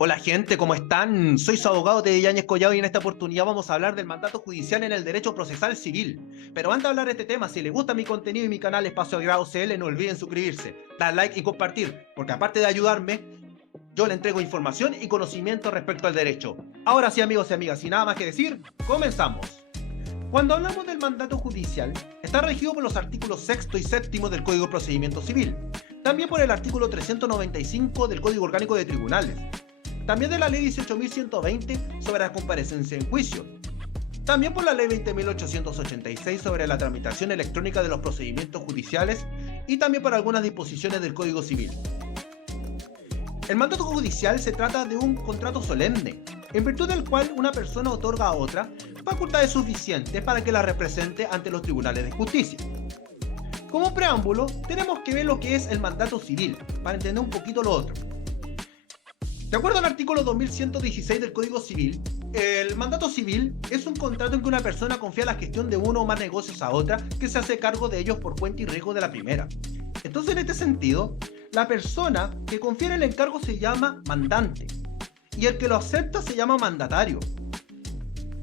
Hola gente, ¿cómo están? Soy su abogado Teddy Yáñez Collado y en esta oportunidad vamos a hablar del mandato judicial en el derecho procesal civil. Pero antes de hablar de este tema, si les gusta mi contenido y mi canal Espacio Agrado CL, no olviden suscribirse, dar like y compartir, porque aparte de ayudarme, yo le entrego información y conocimiento respecto al derecho. Ahora sí, amigos y amigas, sin nada más que decir, comenzamos. Cuando hablamos del mandato judicial, está regido por los artículos 6 y 7 del Código de Procedimiento Civil, también por el artículo 395 del Código Orgánico de Tribunales, también de la Ley 18.120 sobre la comparecencia en juicio, también por la Ley 20.886 sobre la tramitación electrónica de los procedimientos judiciales y también por algunas disposiciones del Código Civil. El mandato judicial se trata de un contrato solemne, en virtud del cual una persona otorga a otra facultades suficientes para que la represente ante los tribunales de justicia. Como preámbulo, tenemos que ver lo que es el mandato civil, para entender un poquito lo otro. De acuerdo al artículo 2116 del Código Civil, el mandato civil es un contrato en que una persona confía la gestión de uno o más negocios a otra que se hace cargo de ellos por cuenta y riesgo de la primera. Entonces, en este sentido, la persona que confiere el encargo se llama mandante y el que lo acepta se llama mandatario.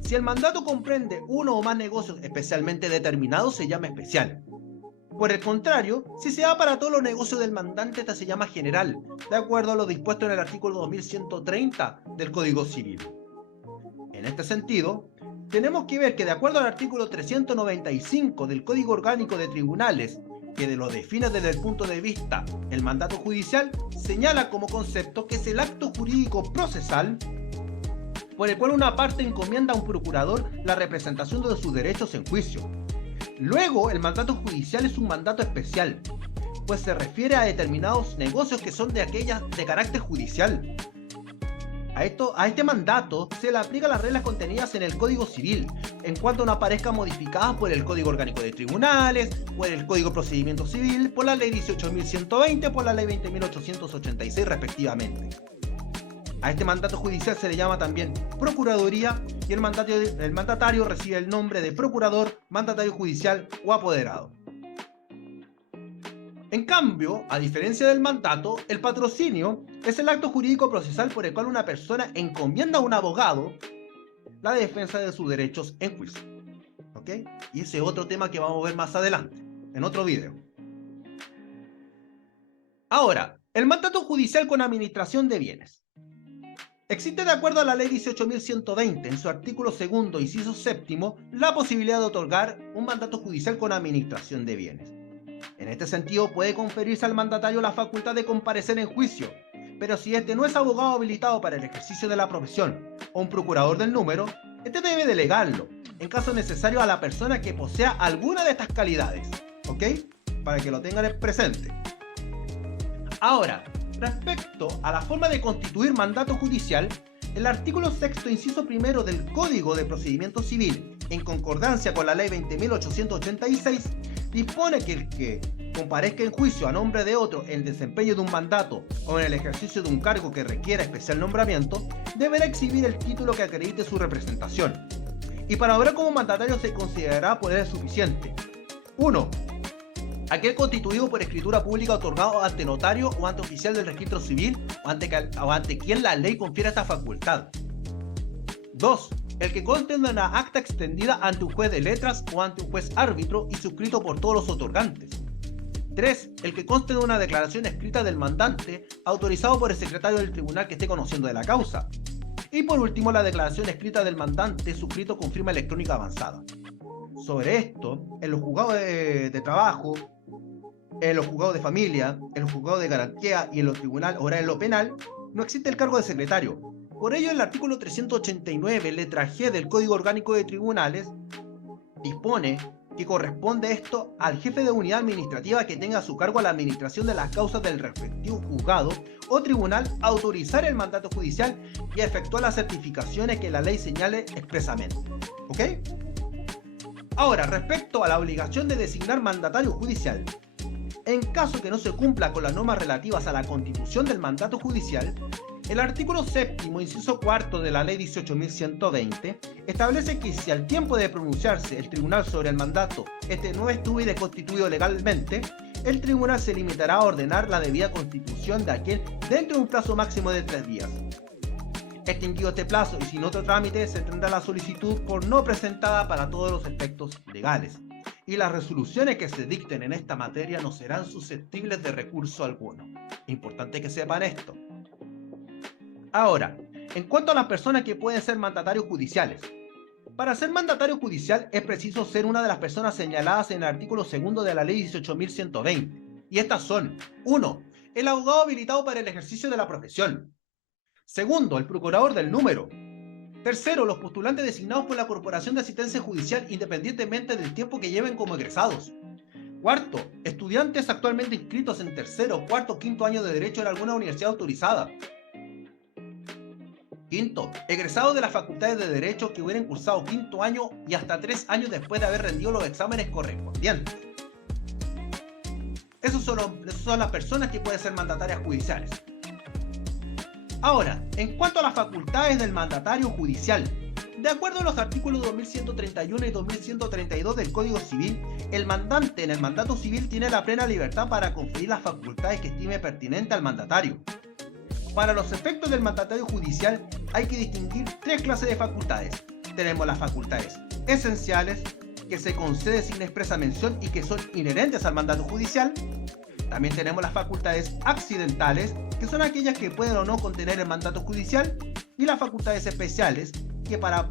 Si el mandato comprende uno o más negocios especialmente determinados, se llama especial. Por el contrario, si se da para todos los negocios del mandante, esta se llama general, de acuerdo a lo dispuesto en el artículo 2130 del Código Civil. En este sentido, tenemos que ver que de acuerdo al artículo 395 del Código Orgánico de Tribunales, que lo define desde el punto de vista el mandato judicial, señala como concepto que es el acto jurídico procesal por el cual una parte encomienda a un procurador la representación de sus derechos en juicio. Luego, el mandato judicial es un mandato especial, pues se refiere a determinados negocios que son de carácter judicial. A este mandato se le aplican las reglas contenidas en el Código Civil, en cuanto no aparezcan modificadas por el Código Orgánico de Tribunales, por el Código de Procedimiento Civil, por la Ley 18.120, por la Ley 20.886 respectivamente. A este mandato judicial se le llama también Procuraduría y el mandatario recibe el nombre de procurador, mandatario judicial o apoderado. En cambio, a diferencia del mandato, el patrocinio es el acto jurídico procesal por el cual una persona encomienda a un abogado la defensa de sus derechos en juicio. ¿Ok? Y ese es otro tema que vamos a ver más adelante, en otro video. Ahora, el mandato judicial con administración de bienes. Existe de acuerdo a la Ley 18.120, en su artículo 2, inciso 7, la posibilidad de otorgar un mandato judicial con administración de bienes. En este sentido, puede conferirse al mandatario la facultad de comparecer en juicio, pero si este no es abogado habilitado para el ejercicio de la profesión o un procurador del número, este debe delegarlo, en caso necesario, a la persona que posea alguna de estas calidades, ¿ok? Para que lo tengan presente. Ahora, respecto a la forma de constituir mandato judicial, el artículo 6, inciso 1 del Código de Procedimiento Civil, en concordancia con la Ley 20.886, dispone que el que comparezca en juicio a nombre de otro en el desempeño de un mandato o en el ejercicio de un cargo que requiera especial nombramiento, deberá exhibir el título que acredite su representación. Y para obrar como mandatario se considerará poder suficiente: 1. Aquel constituido por escritura pública otorgado ante notario o ante oficial del registro civil o ante quien la ley confiera esta facultad. 2. El que conste en una acta extendida ante un juez de letras o ante un juez árbitro y suscrito por todos los otorgantes. 3. El que conste en una declaración escrita del mandante autorizado por el secretario del tribunal que esté conociendo de la causa. Y por último, la declaración escrita del mandante suscrito con firma electrónica avanzada. Sobre esto, en los juzgados de trabajo, en los juzgados de familia, en los juzgados de garantía y en los tribunales orales en lo penal, no existe el cargo de secretario. Por ello, el artículo 389, letra G del Código Orgánico de Tribunales, dispone que corresponde esto al jefe de unidad administrativa que tenga a su cargo la administración de las causas del respectivo juzgado o tribunal, autorizar el mandato judicial y efectuar las certificaciones que la ley señale expresamente. ¿Ok? Ahora, respecto a la obligación de designar mandatario judicial, en caso que no se cumpla con las normas relativas a la constitución del mandato judicial, el artículo 7, inciso 4 de la Ley 18.120 establece que si al tiempo de pronunciarse el tribunal sobre el mandato no estuviera constituido legalmente, el tribunal se limitará a ordenar la debida constitución de aquel dentro de un plazo máximo de 3 días. Extinguido este plazo y sin otro trámite, se tendrá la solicitud por no presentada para todos los efectos legales. Y las resoluciones que se dicten en esta materia no serán susceptibles de recurso alguno. Importante que sepan esto. Ahora, en cuanto a las personas que pueden ser mandatarios judiciales. Para ser mandatario judicial es preciso ser una de las personas señaladas en el artículo 2 de la ley 18.120. Y estas son: 1. El abogado habilitado para el ejercicio de la profesión. 2. El procurador del número. 3. Los postulantes designados por la Corporación de Asistencia Judicial independientemente del tiempo que lleven como egresados. 4. Estudiantes actualmente inscritos en tercero, cuarto o quinto año de Derecho en alguna universidad autorizada. 5. Egresados de las facultades de Derecho que hubieran cursado quinto año y hasta 3 años después de haber rendido los exámenes correspondientes. Esas son las personas que pueden ser mandatarias judiciales. Ahora, en cuanto a las facultades del mandatario judicial, de acuerdo a los artículos 2131 y 2132 del Código Civil, el mandante en el mandato civil tiene la plena libertad para conferir las facultades que estime pertinente al mandatario. Para los efectos del mandatario judicial hay que distinguir 3 clases de facultades. Tenemos las facultades esenciales, que se concede sin expresa mención y que son inherentes al mandato judicial. También tenemos las facultades accidentales, que son aquellas que pueden o no contener el mandato judicial, y las facultades especiales, que para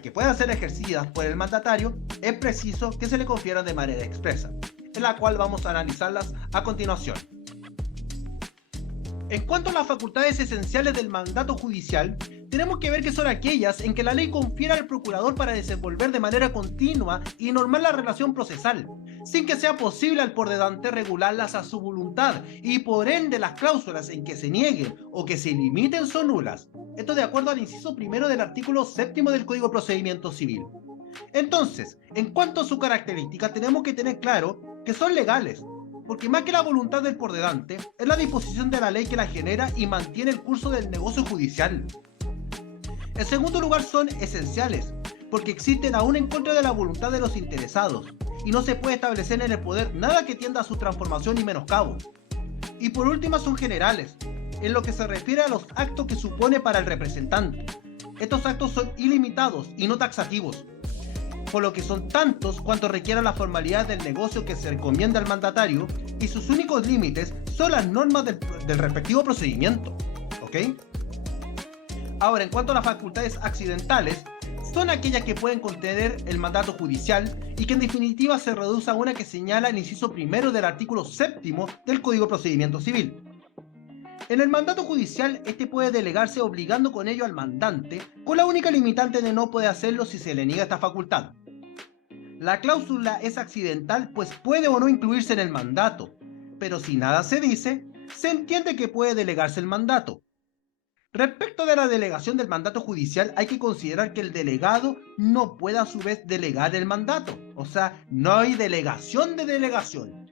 que puedan ser ejercidas por el mandatario, es preciso que se le confieran de manera expresa, en la cual vamos a analizarlas a continuación. En cuanto a las facultades esenciales del mandato judicial, tenemos que ver que son aquellas en que la ley confiere al procurador para desenvolver de manera continua y normal la relación procesal, sin que sea posible al por delante regularlas a su voluntad, y por ende las cláusulas en que se nieguen o que se limiten son nulas. Esto de acuerdo al inciso primero del artículo 7 del Código de Procedimiento Civil. Entonces, en cuanto a su característica, tenemos que tener claro que son legales, porque más que la voluntad del por delante, es la disposición de la ley que la genera y mantiene el curso del negocio judicial. En segundo lugar, son esenciales, porque existen aún en contra de la voluntad de los interesados, y no se puede establecer en el poder nada que tienda a su transformación y menoscabo. Y por último, son generales, en lo que se refiere a los actos que supone para el representante. Estos actos son ilimitados y no taxativos, por lo que son tantos cuanto requieran la formalidad del negocio que se recomienda al mandatario, y sus únicos límites son las normas del respectivo procedimiento. ¿Ok? Ahora, en cuanto a las facultades accidentales, son aquellas que pueden contener el mandato judicial y que en definitiva se reduce a una que señala el inciso primero del artículo 7 del Código de Procedimiento Civil. En el mandato judicial, este puede delegarse obligando con ello al mandante, con la única limitante de no poder hacerlo si se le niega esta facultad. La cláusula es accidental, pues puede o no incluirse en el mandato, pero si nada se dice, se entiende que puede delegarse el mandato. Respecto de la delegación del mandato judicial, hay que considerar que el delegado no puede a su vez delegar el mandato, o sea, no hay delegación de delegación.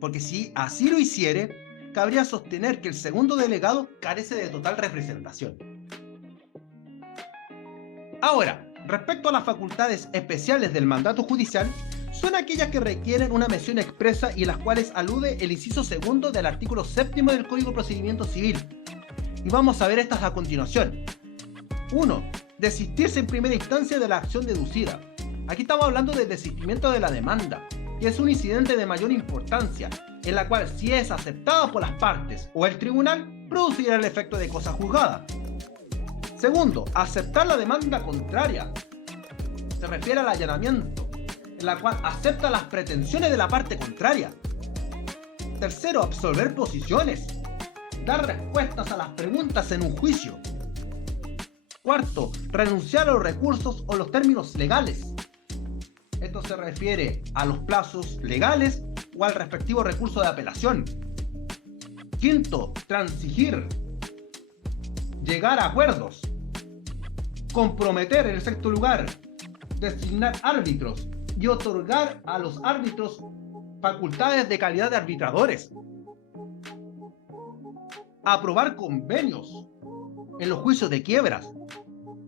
Porque si así lo hiciere, cabría sostener que el segundo delegado carece de total representación. Ahora, respecto a las facultades especiales del mandato judicial, son aquellas que requieren una mención expresa y las cuales alude el inciso segundo del artículo 7 del Código de Procedimiento Civil. Y vamos a ver estas a continuación. 1. Desistirse en primera instancia de la acción deducida. Aquí estamos hablando del desistimiento de la demanda, que es un incidente de mayor importancia, en la cual si es aceptada por las partes o el tribunal, producirá el efecto de cosa juzgada. 2. Aceptar la demanda contraria. Se refiere al allanamiento, en la cual acepta las pretensiones de la parte contraria. 3. Absolver posiciones. Dar respuestas a las preguntas en un juicio. 4. Renunciar a los recursos o los términos legales. Esto se refiere a los plazos legales o al respectivo recurso de apelación. 5. Transigir. Llegar a acuerdos. Comprometer, en el sexto lugar, designar árbitros y otorgar a los árbitros facultades de calidad de arbitradores. Aprobar convenios en los juicios de quiebras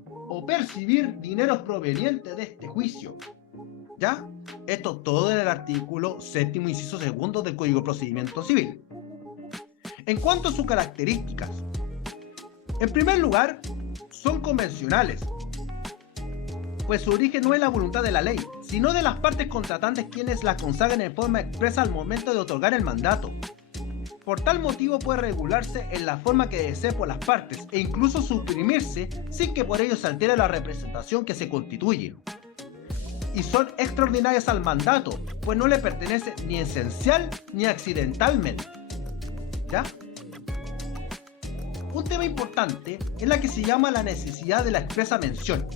o percibir dineros provenientes de este juicio. ¿Ya? Esto todo en el artículo 7 inciso 2 del Código de Procedimiento Civil. En cuanto a sus características, En primer lugar, son convencionales, pues su origen no es la voluntad de la ley, sino de las partes contratantes quienes las consagran en forma expresa al momento de otorgar el mandato. Por tal motivo puede regularse en la forma que desee por las partes e incluso suprimirse sin que por ello se altere la representación que se constituye. Y son extraordinarias al mandato, pues no le pertenece ni esencial ni accidentalmente. ¿Ya? Un tema importante es la que se llama la necesidad de la expresa mención.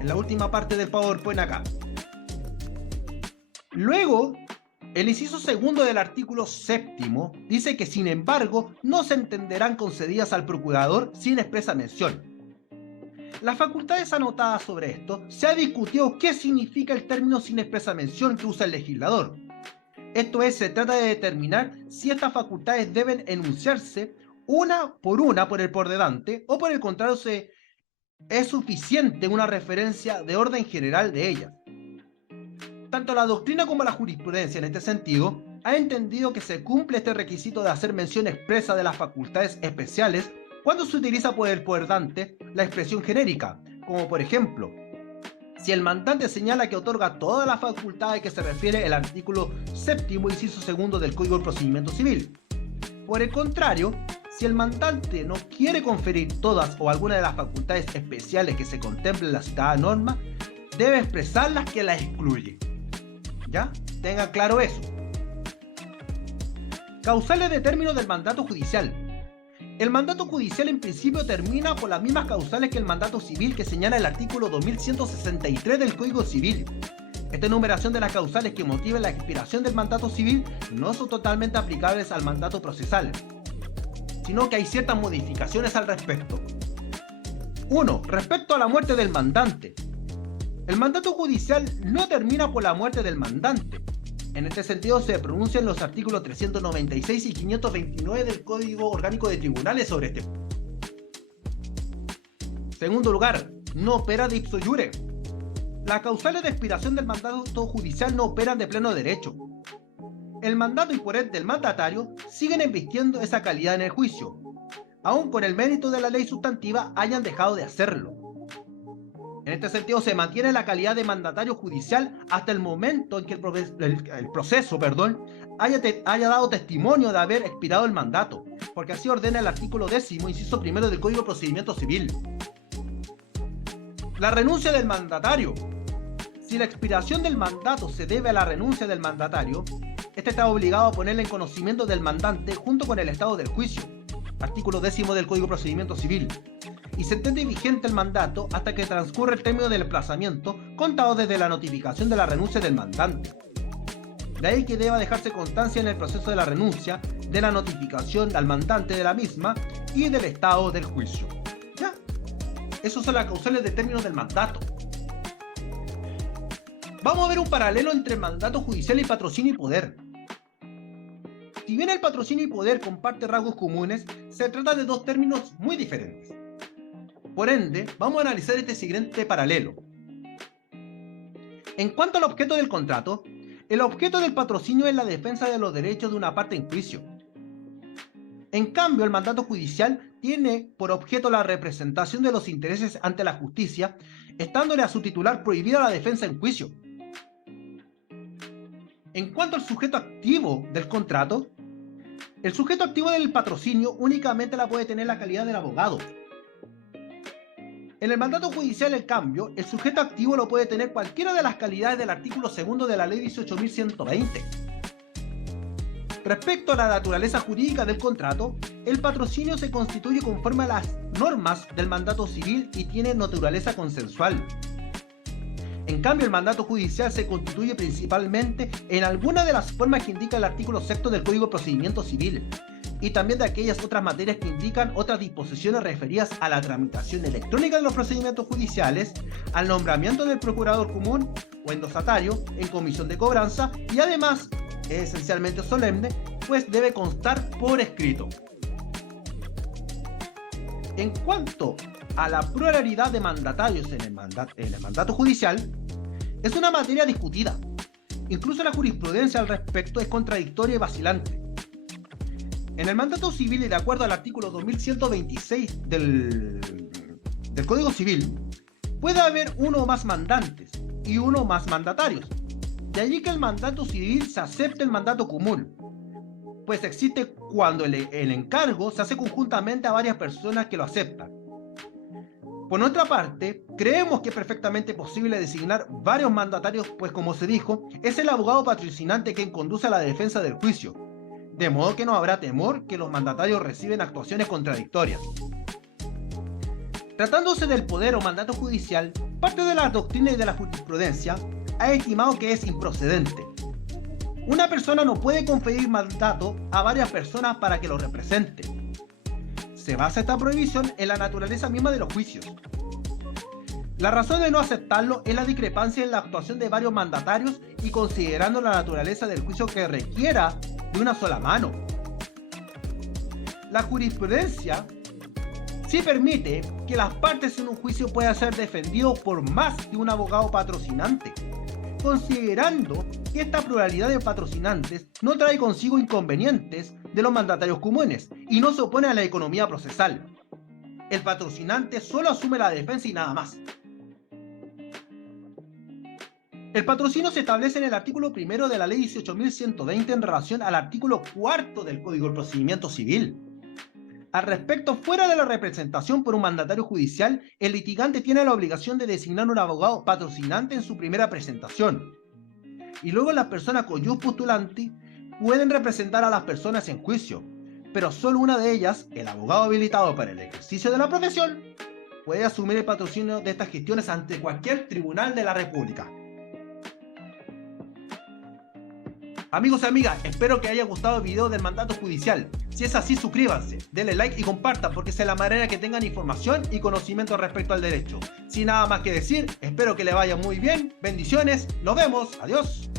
En la última parte del PowerPoint acá. Luego, el inciso segundo del artículo 7º dice que sin embargo no se entenderán concedidas al procurador sin expresa mención. Las facultades anotadas sobre esto se ha discutido qué significa el término sin expresa mención que usa el legislador. Esto es, se trata de determinar si estas facultades deben enunciarse una por el por delante o por el contrario es suficiente una referencia de orden general de ellas. Tanto la doctrina como la jurisprudencia en este sentido ha entendido que se cumple este requisito de hacer mención expresa de las facultades especiales cuando se utiliza por el por delante la expresión genérica, como por ejemplo, si el mandante señala que otorga todas las facultades que se refiere el artículo 7º inciso segundo del Código del Procedimiento Civil. Por el contrario, si el mandante no quiere conferir todas o alguna de las facultades especiales que se contemplan en la citada norma, debe expresar las que la excluye. ¿Ya? Tengan claro eso. Causales de término del mandato judicial. El mandato judicial en principio termina por las mismas causales que el mandato civil que señala el artículo 2163 del Código Civil. Esta enumeración de las causales que motiven la expiración del mandato civil no son totalmente aplicables al mandato procesal, sino que hay ciertas modificaciones al respecto. 1. Respecto a la muerte del mandante. El mandato judicial no termina por la muerte del mandante. En este sentido se pronuncian los artículos 396 y 529 del Código Orgánico de Tribunales sobre este. Segundo lugar, no opera de ipso iure. Las causales de expiración del mandato judicial no operan de pleno derecho. El mandato y por ende el mandatario siguen embistiendo esa calidad en el juicio, aun con el mérito de la ley sustantiva hayan dejado de hacerlo. En este sentido se mantiene la calidad de mandatario judicial hasta el momento en que el proceso haya dado testimonio de haber expirado el mandato, porque así ordena el artículo 10º, inciso primero del Código de Procedimiento Civil. La renuncia del mandatario. Si la expiración del mandato se debe a la renuncia del mandatario, este está obligado a ponerle en conocimiento del mandante junto con el estado del juicio, artículo 10º del Código de Procedimiento Civil, y se entiende vigente el mandato hasta que transcurre el término del emplazamiento contado desde la notificación de la renuncia del mandante. De ahí que deba dejarse constancia en el proceso de la renuncia, de la notificación al mandante de la misma y del estado del juicio. ¿Ya? Esos son las causales de término del mandato. Vamos a ver un paralelo entre mandato judicial y patrocinio y poder. Si bien el patrocinio y poder comparte rasgos comunes, se trata de dos términos muy diferentes. Por ende, vamos a analizar este siguiente paralelo. En cuanto al objeto del contrato, el objeto del patrocinio es la defensa de los derechos de una parte en juicio. En cambio, el mandato judicial tiene por objeto la representación de los intereses ante la justicia, estándole a su titular prohibida la defensa en juicio. En cuanto al sujeto activo del contrato, el sujeto activo del patrocinio únicamente la puede tener la calidad del abogado. En el mandato judicial, en cambio, el sujeto activo lo puede tener cualquiera de las calidades del artículo 2 de la ley 18.120. Respecto a la naturaleza jurídica del contrato, el patrocinio se constituye conforme a las normas del mandato civil y tiene naturaleza consensual. En cambio, el mandato judicial se constituye principalmente en alguna de las formas que indica el artículo 6 del Código de Procedimiento Civil, y también de aquellas otras materias que indican otras disposiciones referidas a la tramitación electrónica de los procedimientos judiciales, al nombramiento del procurador común o endosatario en comisión de cobranza, y además es esencialmente solemne, pues debe constar por escrito. En cuanto a la pluralidad de mandatarios en el mandato judicial, es una materia discutida. Incluso la jurisprudencia al respecto es contradictoria y vacilante. En el mandato civil y de acuerdo al artículo 2126 del Código Civil, puede haber uno o más mandantes y uno o más mandatarios. De allí que el mandato civil se acepte el mandato común, pues existe cuando el encargo se hace conjuntamente a varias personas que lo aceptan. Por otra parte, creemos que es perfectamente posible designar varios mandatarios, pues como se dijo, es el abogado patrocinante quien conduce a la defensa del juicio, de modo que no habrá temor que los mandatarios reciben actuaciones contradictorias. Tratándose del poder o mandato judicial, parte de la doctrina y de la jurisprudencia ha estimado que es improcedente. Una persona no puede conferir mandato a varias personas para que lo representen. Se basa esta prohibición en la naturaleza misma de los juicios. La razón de no aceptarlo es la discrepancia en la actuación de varios mandatarios y considerando la naturaleza del juicio que requiera de una sola mano. La jurisprudencia sí permite que las partes en un juicio puedan ser defendidos por más de un abogado patrocinante, considerando que esta pluralidad de patrocinantes no trae consigo inconvenientes de los mandatarios comunes y no se opone a la economía procesal. El patrocinante solo asume la defensa y nada más. El patrocinio se establece en el artículo 1 de la ley 18.120 en relación al artículo 4 del Código del Procedimiento Civil. Al respecto, fuera de la representación por un mandatario judicial, el litigante tiene la obligación de designar un abogado patrocinante en su primera presentación. Y luego las personas cujus postulantes pueden representar a las personas en juicio, pero solo una de ellas, el abogado habilitado para el ejercicio de la profesión, puede asumir el patrocinio de estas gestiones ante cualquier tribunal de la República. Amigos y amigas, espero que haya gustado el video del mandato judicial. Si es así, suscríbanse, denle like y compartan porque esa es la manera que tengan información y conocimiento respecto al derecho. Sin nada más que decir, espero que le vaya muy bien, bendiciones, nos vemos, adiós.